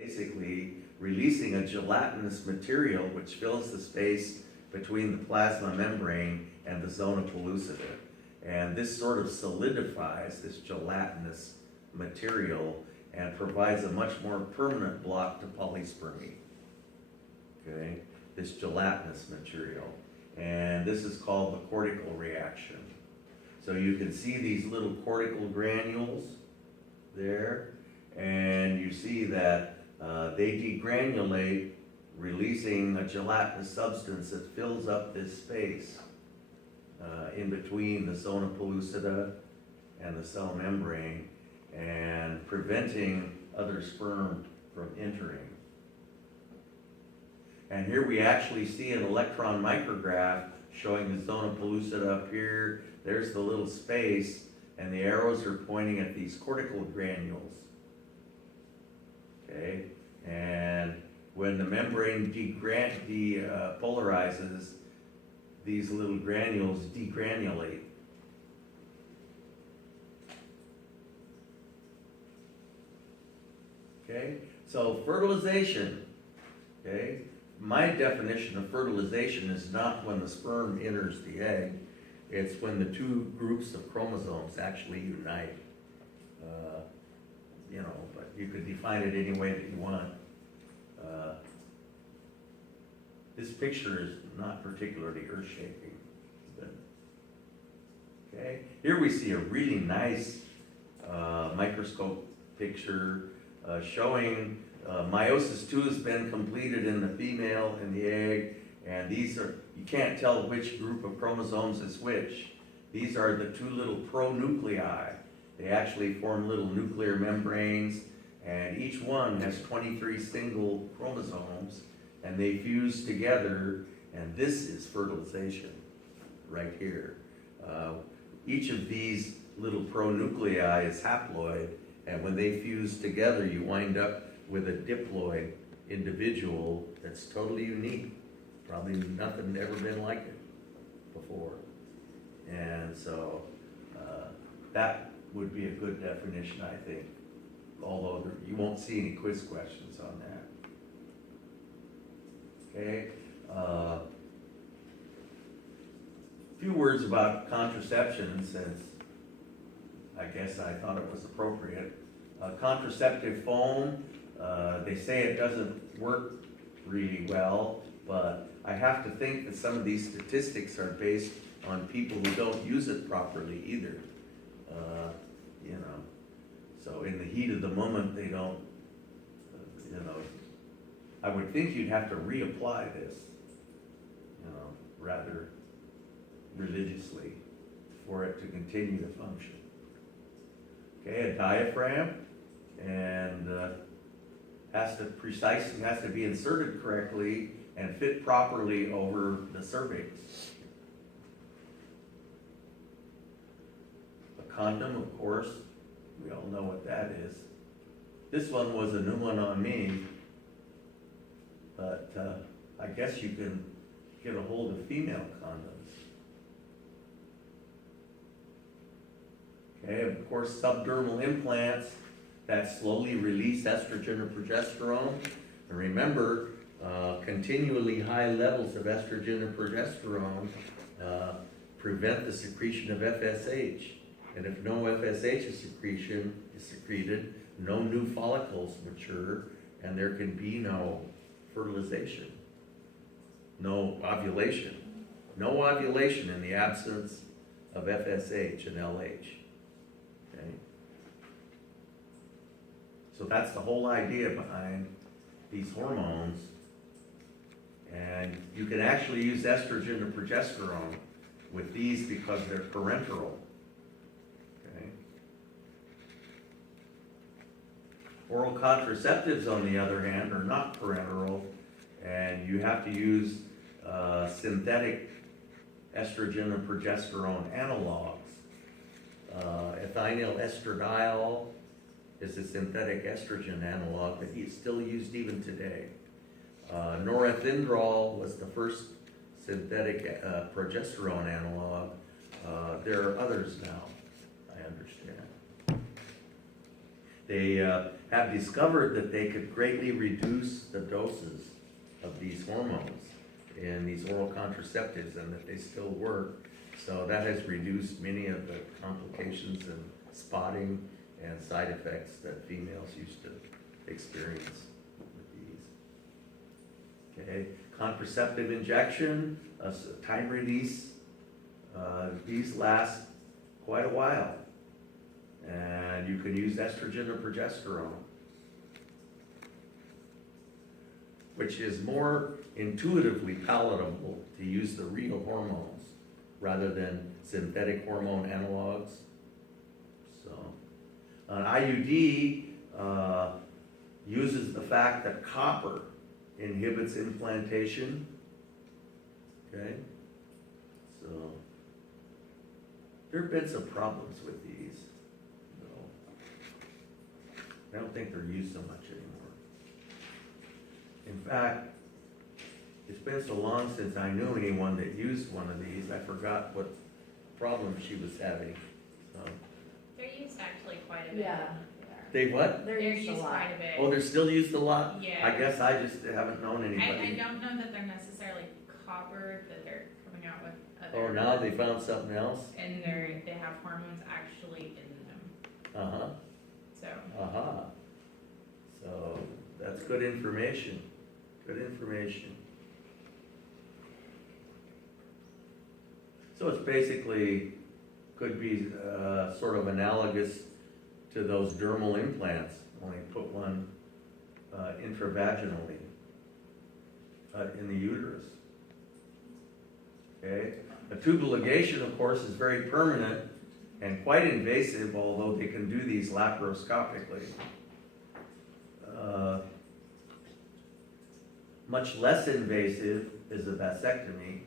basically releasing a gelatinous material which fills the space between the plasma membrane and the zona pellucida. And this sort of solidifies this gelatinous material and provides a much more permanent block to polyspermy. Okay, this gelatinous material. And this is called the cortical reaction. So you can see these little cortical granules there, and you see that they degranulate, releasing a gelatinous substance that fills up this space in between the zona pellucida and the cell membrane, and preventing other sperm from entering. And here we actually see an electron micrograph showing the zona pellucida up here. There's the little space, and the arrows are pointing at these cortical granules. Okay, and when the membrane depolarizes, these little granules degranulate. Okay, so fertilization. Okay, my definition of fertilization is not when the sperm enters the egg. It's when the two groups of chromosomes actually unite. But you could define it any way that you want. This picture is not particularly earth-shaking. Okay, here we see a really nice microscope picture showing meiosis 2 has been completed in the female in the egg, and these are, you can't tell which group of chromosomes is which. These are the two little pronuclei. They actually form little nuclear membranes, and each one has 23 single chromosomes, and they fuse together, and this is fertilization right here. Each of these little pronuclei is haploid, and when they fuse together, you wind up with a diploid individual that's totally unique. Probably nothing ever been like it before. And so that would be a good definition, I think, although you won't see any quiz questions on that. Okay. A few words about contraception, since I guess I thought it was appropriate. Contraceptive foam, they say it doesn't work really well, but I have to think that some of these statistics are based on people who don't use it properly either. So in the heat of the moment, they don't, I would think you'd have to reapply this, rather religiously for it to continue to function. Okay, a diaphragm, and has to be inserted correctly and fit properly over the cervix. A condom, of course, we all know what that is. This one was a new one on me, but I guess you can get a hold of female condoms. Okay, of course, subdermal implants that slowly release estrogen or progesterone. And remember, continually high levels of estrogen or progesterone prevent the secretion of FSH. And if no FSH is secreted, no new follicles mature, and there can be no fertilization, no ovulation. No ovulation in the absence of FSH and LH. Okay? So that's the whole idea behind these hormones. And you can actually use estrogen or progesterone with these because they're parenteral. Okay? Oral contraceptives, on the other hand, are not parenteral, and you have to use synthetic estrogen or progesterone analogs. Ethinyl estradiol is a synthetic estrogen analog that is still used even today. Norethindrol was the first synthetic progesterone analog. There are others now, I understand. they have discovered that they could greatly reduce the doses of these hormones in these oral contraceptives, and that they still work. So that has reduced many of the complications and spotting and side effects that females used to experience with these. Okay, contraceptive injection, time release, these last quite a while. And you can use estrogen or progesterone, which is more intuitively palatable to use the real hormones rather than synthetic hormone analogs. So, an IUD uses the fact that copper inhibits implantation. Okay, so there have been some problems with these. I don't think they're used so much anymore. In fact, it's been so long since I knew anyone that used one of these, I forgot what problem she was having. So. They're used actually quite a bit. Yeah. They what? They're used quite a bit. Oh, they're still used a lot? Yeah. I guess I just haven't known I anybody. don't know that they're necessarily copper, that they're coming out with other. Oh, now they found something else? And they have hormones actually in them, Uh-huh, so. uh-huh. So, that's good information, good information. So it's basically, could be sort of analogous to those dermal implants, only put one intravaginally in the uterus. Okay, a tubal ligation, of course, is very permanent and quite invasive, although they can do these laparoscopically. Much less invasive is a vasectomy.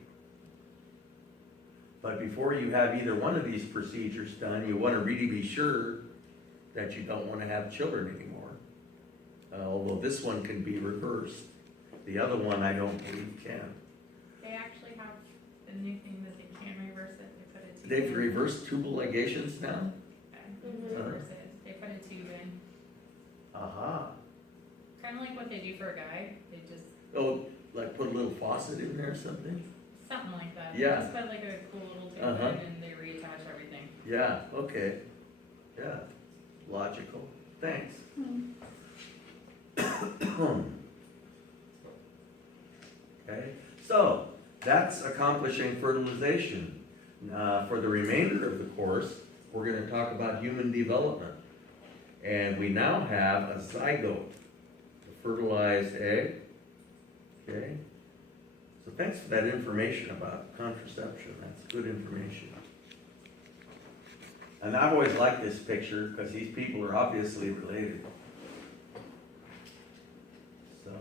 But before you have either one of these procedures done, you want to really be sure that you don't want to have children anymore. Although this one can be reversed. The other one I don't believe can. They actually have the new thing that they can reverse it, they put a tube They've in. reversed tubal ligations now? Okay, reverse it, they put a tube in, Aha. kinda like what they do for a guy, they just, Oh, like put a little faucet in there or something? something like that. Yeah. They just put like a cool little tube Uh-huh. in and they reattach everything. Yeah, okay. Yeah, logical. Thanks. Okay, so that's accomplishing fertilization. For the remainder of the course, we're going to talk about human development. And we now have a zygote, a fertilized egg. Okay, so thanks for that information about contraception. That's good information. And I've always liked this picture because these people are obviously related. So,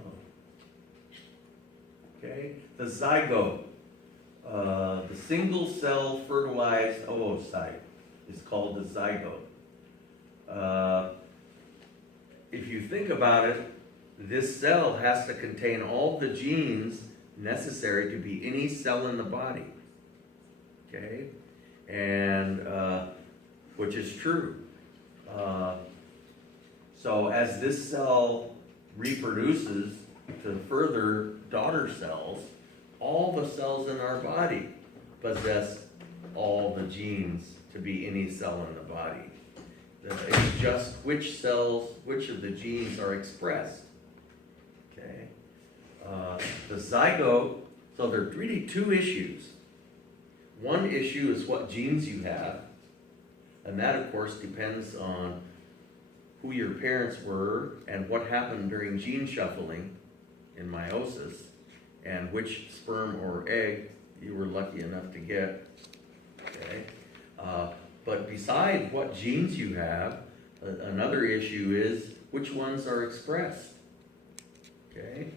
okay, the zygote, the single cell fertilized oocyte is called the zygote. If you think about it, this cell has to contain all the genes necessary to be any cell in the body. Okay, and which is true. So as this cell reproduces to further daughter cells, all the cells in our body possess all the genes to be any cell in the body. It's just which cells, which of the genes are expressed. Okay. The zygote, so there are really two issues. One issue is what genes you have, and that of course depends on who your parents were and what happened during gene shuffling in meiosis, and which sperm or egg you were lucky enough to get. Okay. But beside what genes you have, another issue is which ones are expressed. Okay?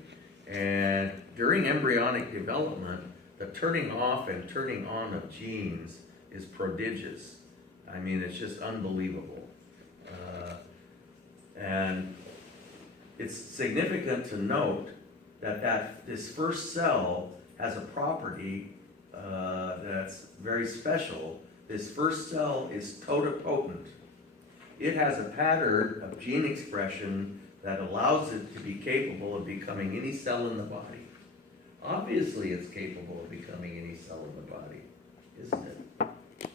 And during embryonic development, the turning off and turning on of genes is prodigious. I mean, it's just unbelievable. And it's significant to note that this first cell has a property that's very special. This first cell is totipotent. it has a pattern of gene expression that allows it to be capable of becoming any cell in the body. Obviously, it's capable of becoming any cell in the body, isn't it?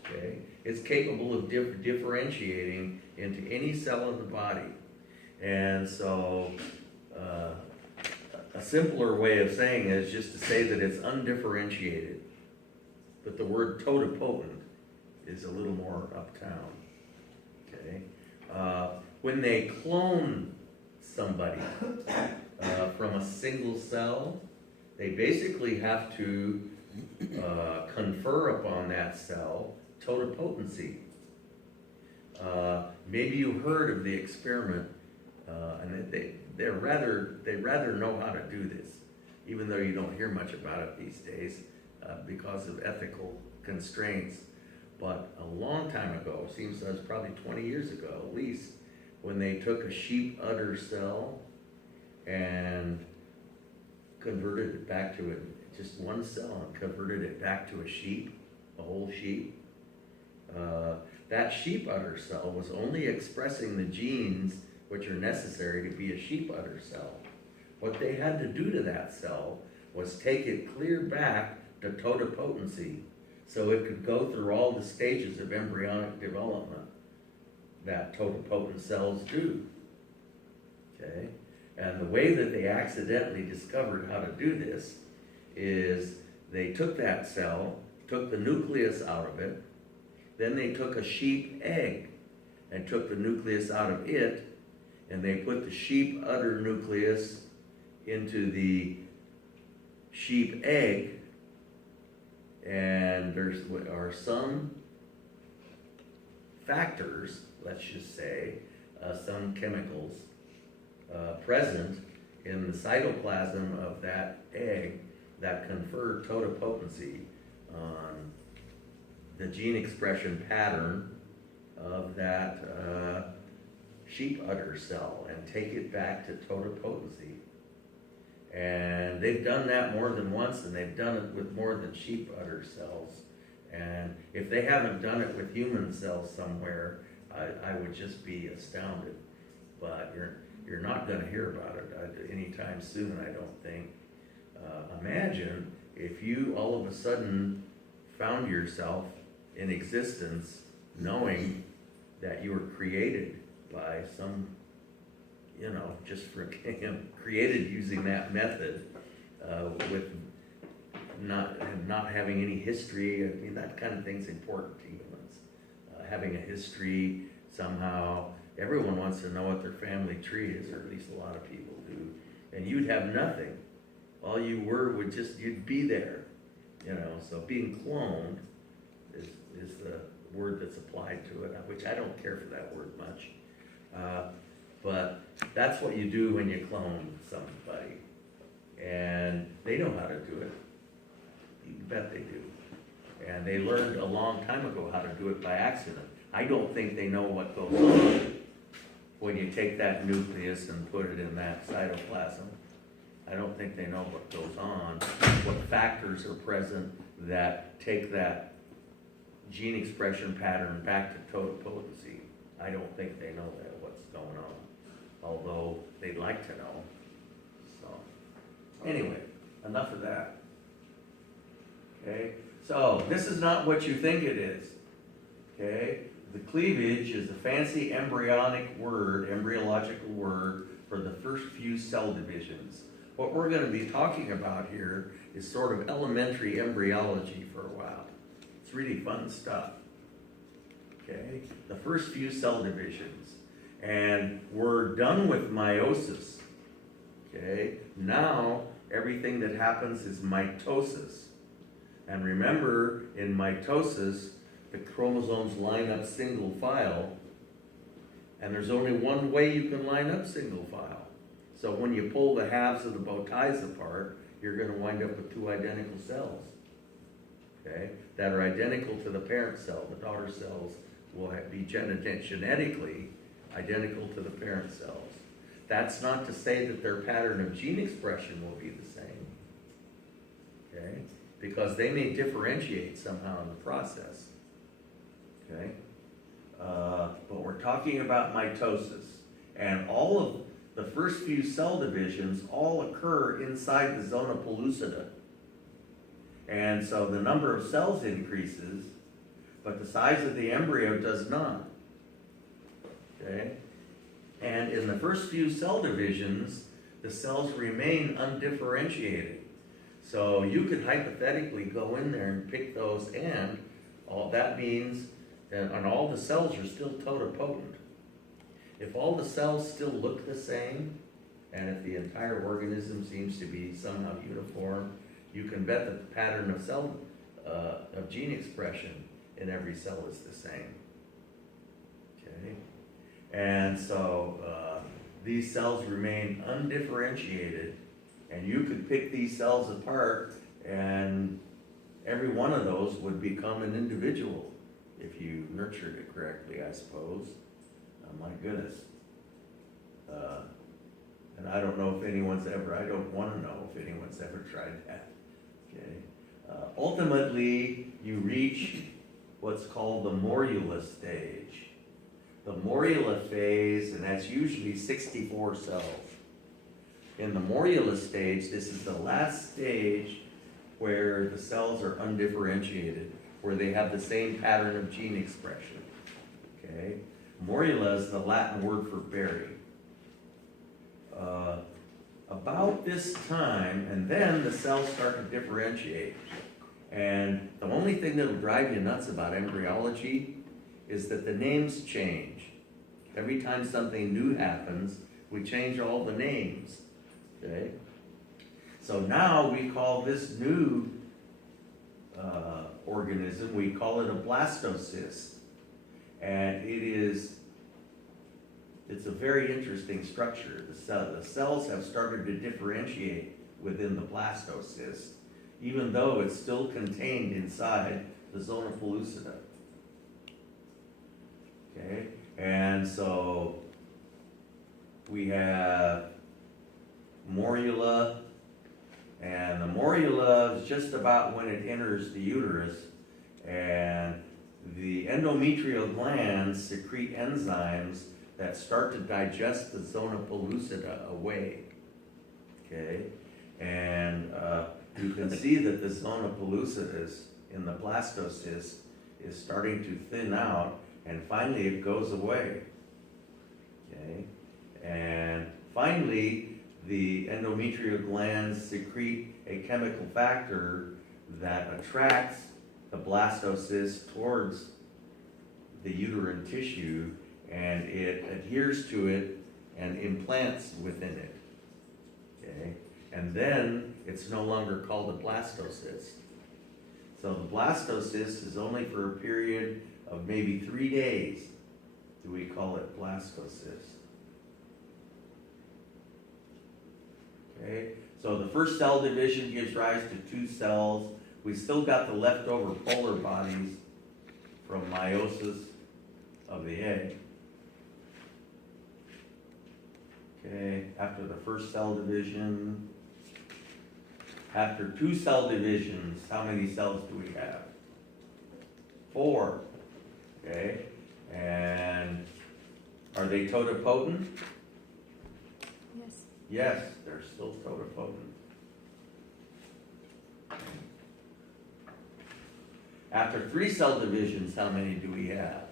Okay? It's capable of differentiating into any cell in the body. And so, a simpler way of saying it is just to say that it's undifferentiated. But the word totipotent is a little more uptown. Okay? When they clone somebody from a single cell, they basically have to confer upon that cell totipotency. Maybe you heard of the experiment, and they rather know how to do this, even though you don't hear much about it these days because of ethical constraints. But a long time ago, seems like it was probably 20 years ago at least, when they took a sheep udder cell and converted it back to just one cell and converted it back to a sheep, a whole sheep. That sheep udder cell was only expressing the genes which are necessary to be a sheep udder cell. What they had to do to that cell was take it clear back to totipotency so it could go through all the stages of embryonic development that totipotent cells do. Okay? And the way that they accidentally discovered how to do this is they took that cell, took the nucleus out of it, then they took a sheep egg and took the nucleus out of it, and they put the sheep udder nucleus into the sheep egg, and there are some factors, let's just say, some chemicals present in the cytoplasm of that egg that confer totipotency on the gene expression pattern of that sheep udder cell and take it back to totipotency. And they've done that more than once, and they've done it with more than sheep udder cells. And if they haven't done it with human cells somewhere, I would just be astounded. But you're not going to hear about it anytime soon, I don't think. Imagine if you all of a sudden found yourself in existence knowing that you were created by some, just for created using that method with not having any history. I mean, that kind of thing's important to humans. Having a history somehow. Everyone wants to know what their family tree is, or at least a lot of people do. And you'd have nothing. All you were you'd be there. So being cloned is the word that's applied to it, which I don't care for that word much. But that's what you do when you clone somebody. And they know how to do it. You bet they do. And they learned a long time ago how to do it by accident. I don't think they know what goes on when you take that nucleus and put it in that cytoplasm. I don't think they know what goes on, what factors are present that take that gene expression pattern back to totipotency. I don't think they know that, what's going on, although they'd like to know. So, anyway, enough of that. Okay, so this is not what you think it is. Okay, the cleavage is a fancy embryological word for the first few cell divisions. What we're going to be talking about here is sort of elementary embryology for a while. It's really fun stuff. Okay, the first few cell divisions. And we're done with meiosis. Okay, now everything that happens is mitosis. And remember, in mitosis, the chromosomes line up single file, and there's only one way you can line up single file. So when you pull the halves of the bow ties apart, you're going to wind up with two identical cells, okay, that are identical to the parent cell. The daughter cells will be genetically identical to the parent cells. That's not to say that their pattern of gene expression will be the same, okay, because they may differentiate somehow in the process. Okay, but we're talking about mitosis. And all of the first few cell divisions all occur inside the zona pellucida. And so the number of cells increases, but the size of the embryo does not. Okay? And in the first few cell divisions, the cells remain undifferentiated. So you could hypothetically go in there and pick those, and all that means that and all the cells are still totipotent. If all the cells still look the same, and if the entire organism seems to be somehow uniform, you can bet that the pattern of cell of gene expression in every cell is the same. Okay, and so these cells remain undifferentiated, and you could pick these cells apart, and every one of those would become an individual if you nurtured it correctly, I suppose. Oh, my goodness. And I don't know if anyone's ever, I don't want to know if anyone's ever tried that. Okay. Ultimately, you reach what's called the morula stage. The morula phase, and that's usually 64 cells. In the morula stage, this is the last stage where the cells are undifferentiated, where they have the same pattern of gene expression. Okay? Morula is the Latin word for berry. About this time, and then the cells start to differentiate. And the only thing that'll drive you nuts about embryology is that the names change. Every time something new happens, we change all the names. Okay? So now we call this new organism, we call it a blastocyst. And it's a very interesting structure. The cells have started to differentiate within the blastocyst, even though it's still contained inside the zona pellucida. Okay, and so we have morula, and the morula is just about when it enters the uterus, and the endometrial glands secrete enzymes that start to digest the zona pellucida away. Okay, and you can see that the zona pellucida in the blastocyst is starting to thin out, and finally it goes away. Okay, and finally the endometrial glands secrete a chemical factor that attracts the blastocyst towards the uterine tissue, and it adheres to it and implants within it. Okay, and then it's no longer called a blastocyst. So the blastocyst is only for a period of maybe 3 days do we call it blastocyst. Okay, so the first cell division gives rise to 2 cells. We still got the leftover polar bodies from meiosis of the egg. Okay, after the first cell division, after 2 cell divisions, how many cells do we have? 4. Okay, and are they totipotent? Yes. Yes, they're still totipotent. After 3 cell divisions, how many do we have?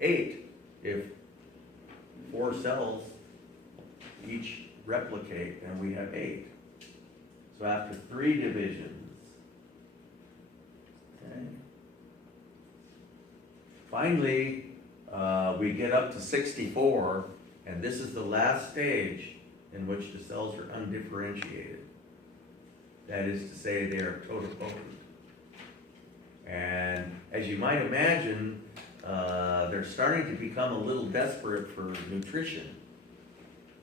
8. If 4 cells each replicate, then we have 8. So after 3 divisions, okay. Finally, we get up to 64, and this is the last stage in which the cells are undifferentiated. That is to say, they are totipotent. And as you might imagine, they're starting to become a little desperate for nutrition,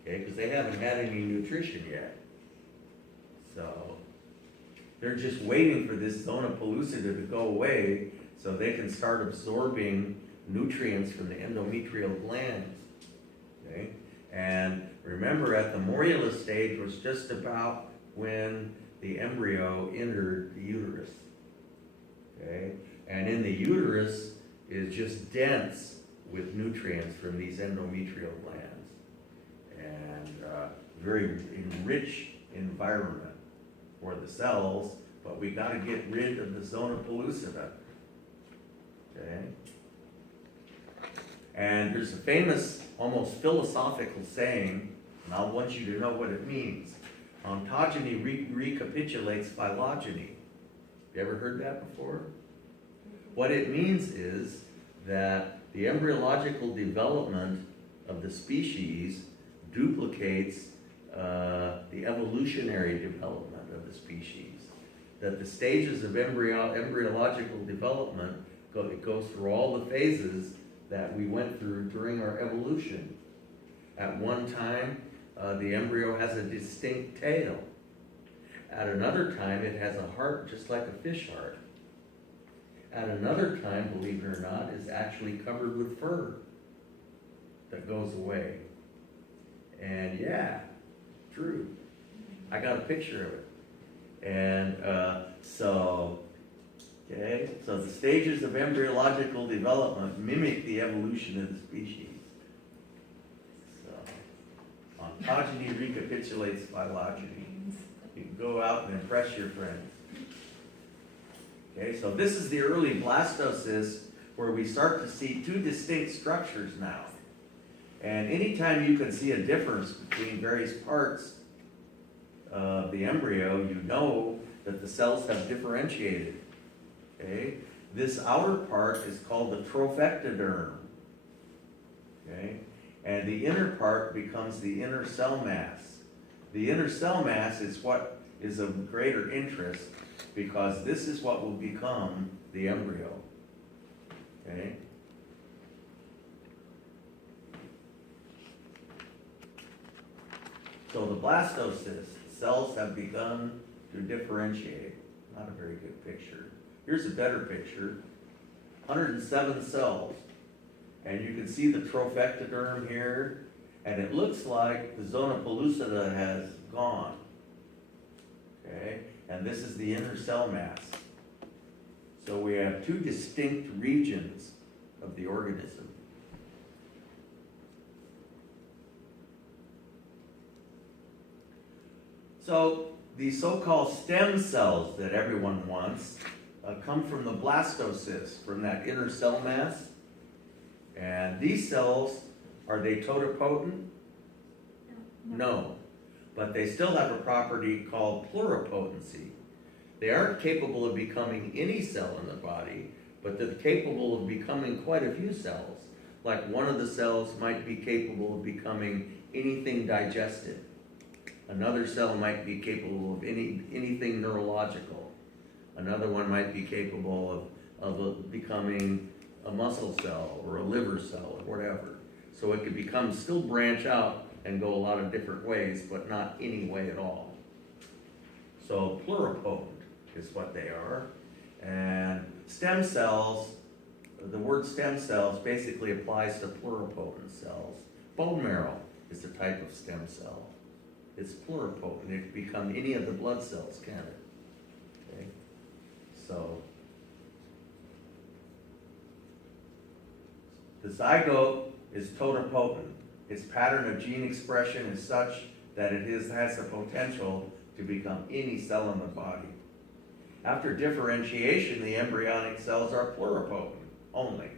okay, because they haven't had any nutrition yet. So they're just waiting for this zona pellucida to go away so they can start absorbing nutrients from the endometrial glands. Okay? And remember, at the morula stage was just about when the embryo entered the uterus. okay? And in the uterus is just dense with nutrients from these endometrial glands. And very enriched environment for the cells, but we gotta get rid of the zona pellucida, okay? And there's a famous, almost philosophical saying, and I want you to know what it means. Ontogeny recapitulates phylogeny. You ever heard that before? What it means is that the embryological development of the species duplicates the evolutionary development of the species. That the stages of embryological development it goes through all the phases that we went through during our evolution. At one time, the embryo has a distinct tail. At another time, it has a heart just like a fish heart. At another time, believe it or not, is actually covered with fur that goes away. And yeah, true. I got a picture of it. And so the stages of embryological development mimic the evolution of the species. So, ontogeny recapitulates phylogeny. You can go out and impress your friends. Okay, so this is the early blastocyst where we start to see two distinct structures now. And anytime you can see a difference between various parts of the embryo, you know that the cells have differentiated. Okay, this outer part is called the trophectoderm. Okay, and the inner part becomes the inner cell mass. The inner cell mass is what is of greater interest because this is what will become the embryo. Okay. So the blastocyst, cells have begun to differentiate. Not a very good picture. Here's a better picture. 107 cells. And you can see the trophectoderm here. And it looks like the zona pellucida has gone. Okay? And this is the inner cell mass. So we have two distinct regions of the organism. So these so-called stem cells that everyone wants come from the blastocyst, from that inner cell mass. And these cells, are they totipotent? No. But they still have a property called pluripotency. They aren't capable of becoming any cell in the body, but they're capable of becoming quite a few cells. Like one of the cells might be capable of becoming anything digested. Another cell might be capable of anything neurological. Another one might be capable of becoming a muscle cell or a liver cell or whatever. So it could still branch out and go a lot of different ways, but not any way at all. So pluripotent is what they are. And stem cells, the word stem cells basically applies to pluripotent cells. Bone marrow is a type of stem cell. It's pluripotent. It can become any of the blood cells, can it? Okay. So the zygote is totipotent. Its pattern of gene expression is such that it has the potential to become any cell in the body. After differentiation, the embryonic cells are pluripotent only.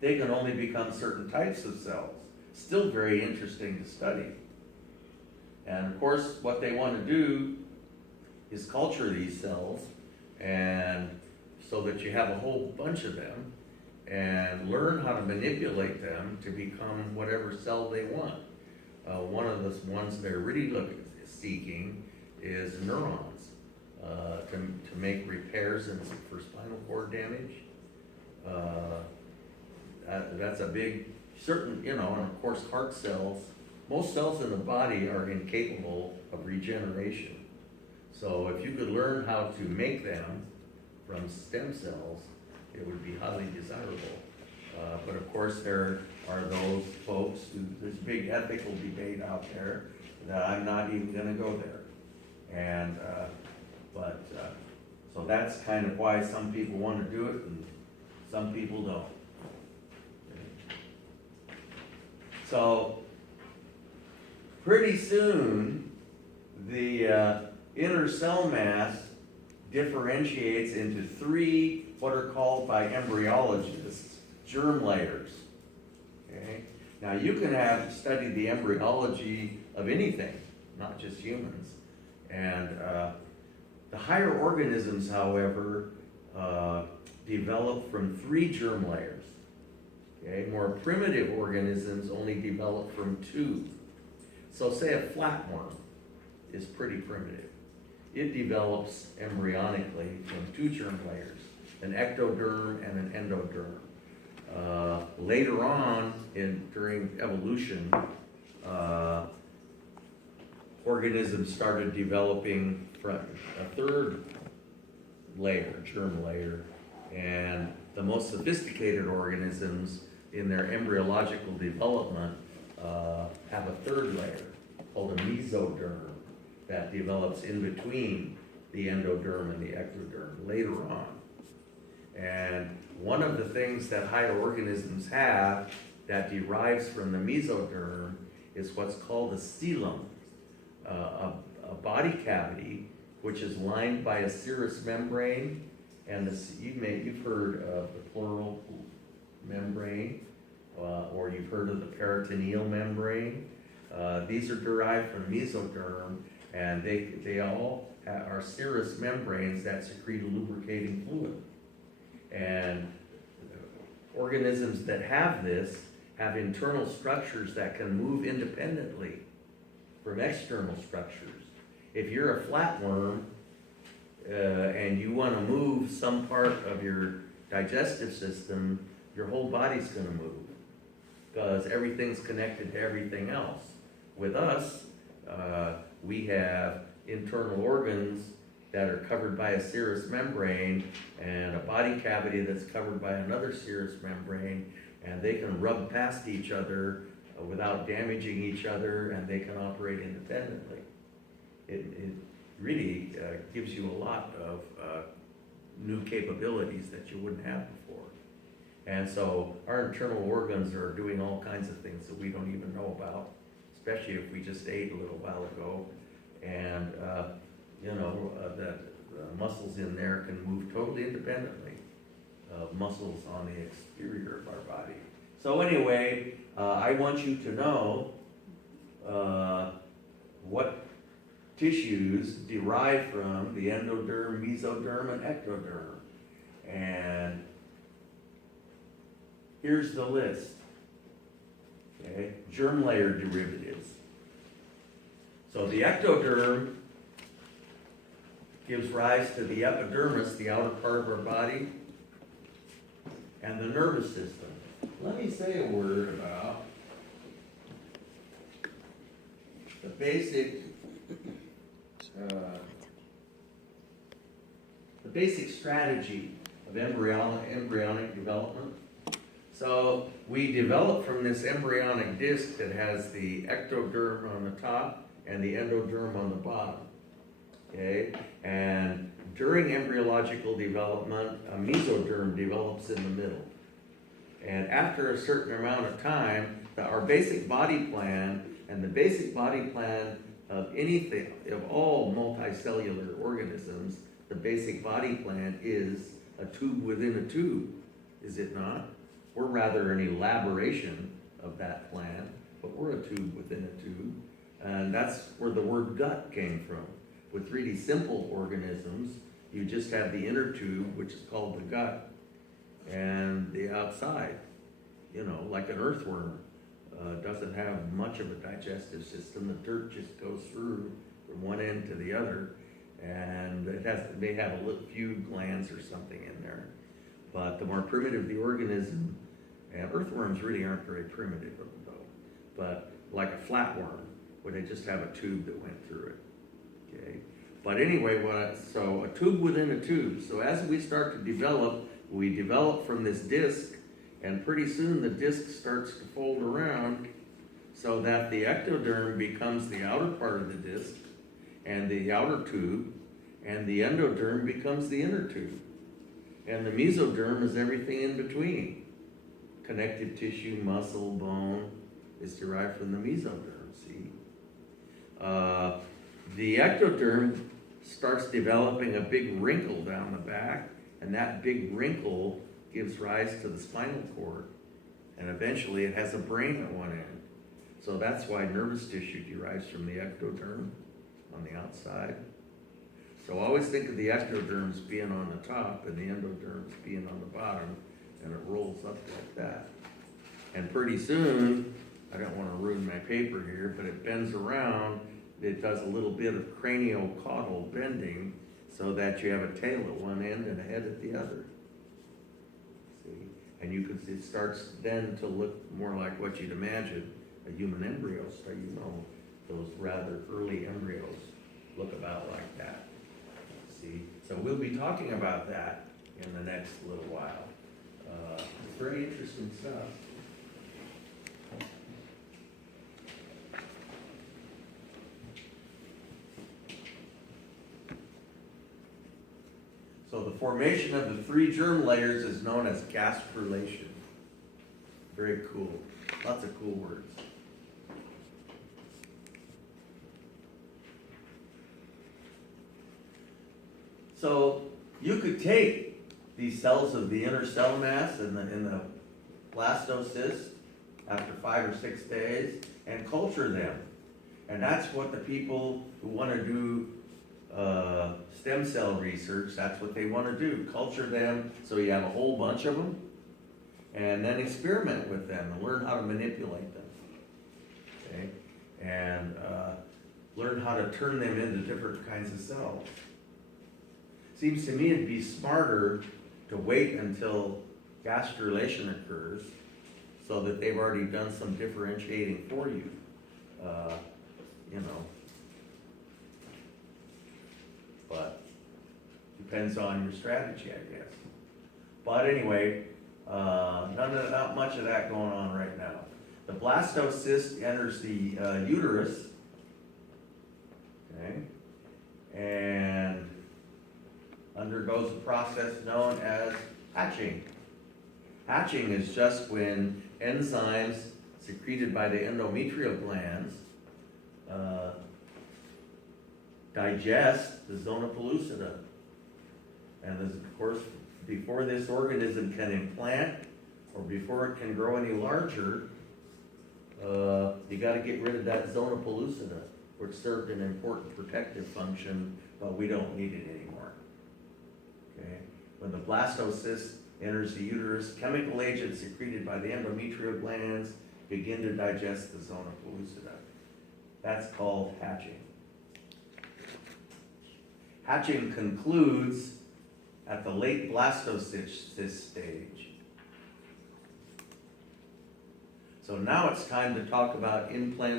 They can only become certain types of cells. Still very interesting to study. And of course, what they want to do is culture these cells, and so that you have a whole bunch of them, and learn how to manipulate them to become whatever cell they want. One of the ones they're really seeking is neurons, to make repairs for spinal cord damage. That's a big, and of course heart cells. Most cells in the body are incapable of regeneration. So if you could learn how to make them from stem cells, it would be highly desirable. But of course there are those folks there's a big ethical debate out there that I'm not even gonna go there. And, So that's kind of why some people want to do it and some people don't. So, pretty soon, the inner cell mass differentiates into three what are called by embryologists germ layers. Okay? Now you can have studied the embryology of anything, not just humans. And the higher organisms, however, develop from three germ layers. Okay? More primitive organisms only develop from two. So say a flatworm is pretty primitive. It develops embryonically from two germ layers, an ectoderm and an endoderm. Later on, during evolution, organisms started developing from a third layer, germ layer, and the most sophisticated organisms in their embryological development have a third layer called a mesoderm that develops in between the endoderm and the ectoderm later on. And one of the things that higher organisms have that derives from the mesoderm is what's called a coelom, a body cavity which is lined by a serous membrane, and you've heard of the pleural membrane, or you've heard of the peritoneal membrane. These are derived from mesoderm, and they all are serous membranes that secrete a lubricating fluid. And organisms that have this have internal structures that can move independently from external structures. If you're a flatworm and you want to move some part of your digestive system, your whole body's going to move because everything's connected to everything else. With us, we have internal organs that are covered by a serous membrane and a body cavity that's covered by another serous membrane, and they can rub past each other without damaging each other, and they can operate independently. It really gives you a lot of new capabilities that you wouldn't have before. And so our internal organs are doing all kinds of things that we don't even know about, especially if we just ate a little while ago. And that muscles in there can move totally independently of muscles on the exterior of our body. So anyway, I want you to know what tissues derive from the endoderm, mesoderm, and ectoderm. And here's the list. Okay, germ layer derivatives. So the ectoderm gives rise to the epidermis, the outer part of our body, and the nervous system. Let me say a word about the basic strategy of embryonic development. So we develop from this embryonic disc that has the ectoderm on the top and the endoderm on the bottom. Okay, and during embryological development, a mesoderm develops in the middle. And after a certain amount of time, our basic body plan, and the basic body plan of anything, of all multicellular organisms, the basic body plan is a tube within a tube, is it not? We're rather an elaboration of that plan, but we're a tube within a tube. And that's where the word gut came from. With really simple organisms, you just have the inner tube, which is called the gut, and the outside, like an earthworm, doesn't have much of a digestive system. The dirt just goes through from one end to the other, and it may have a few glands or something in there. But the more primitive the organism, and earthworms really aren't very primitive though, but like a flatworm, where they just have a tube that went through it. Okay, but anyway, so a tube within a tube. So as we start to develop, we develop from this disc, and pretty soon the disc starts to fold around so that the ectoderm becomes the outer part of the disc and the outer tube, and the endoderm becomes the inner tube. And the mesoderm is everything in between. Connective tissue, muscle, bone is derived from the mesoderm, see? The ectoderm starts developing a big wrinkle down the back, and that big wrinkle gives rise to the spinal cord. And eventually it has a brain at one end. So that's why nervous tissue derives from the ectoderm on the outside. So always think of the ectoderm as being on the top and the endoderm as being on the bottom, and it rolls up like that. And pretty soon, I don't want to ruin my paper here, but it bends around, it does a little bit of craniocaudal bending so that you have a tail at one end and a head at the other. See? And you can see it starts then to look more like what you'd imagine a human embryo, so you know those rather early embryos look about like that. See, so we'll be talking about that in the next little while. It's very interesting stuff. So the formation of the 3 germ layers is known as gastrulation. Very cool. Lots of cool words. So you could take these cells of the inner cell mass in the blastocyst after 5 or 6 days and culture them. And that's what the people who want to do stem cell research, that's what they want to do. Culture them so you have a whole bunch of them and then experiment with them and learn how to manipulate them. Okay? And learn how to turn them into different kinds of cells. Seems to me it'd be smarter to wait until gastrulation occurs so that they've already done some differentiating for you. You know. But depends on your strategy, I guess. But anyway, not much of that going on right now. The blastocyst enters the uterus, okay, and undergoes a process known as hatching. Hatching is just when enzymes secreted by the endometrial glands digest the zona pellucida. And this, of course, before this organism can implant or before it can grow any larger, you got to get rid of that zona pellucida, which served an important protective function, but we don't need it anymore. Okay? When the blastocyst enters the uterus, chemical agents secreted by the endometrial glands begin to digest the zona pellucida. That's called hatching. Hatching concludes at the late blastocyst stage. So now it's time to talk about implant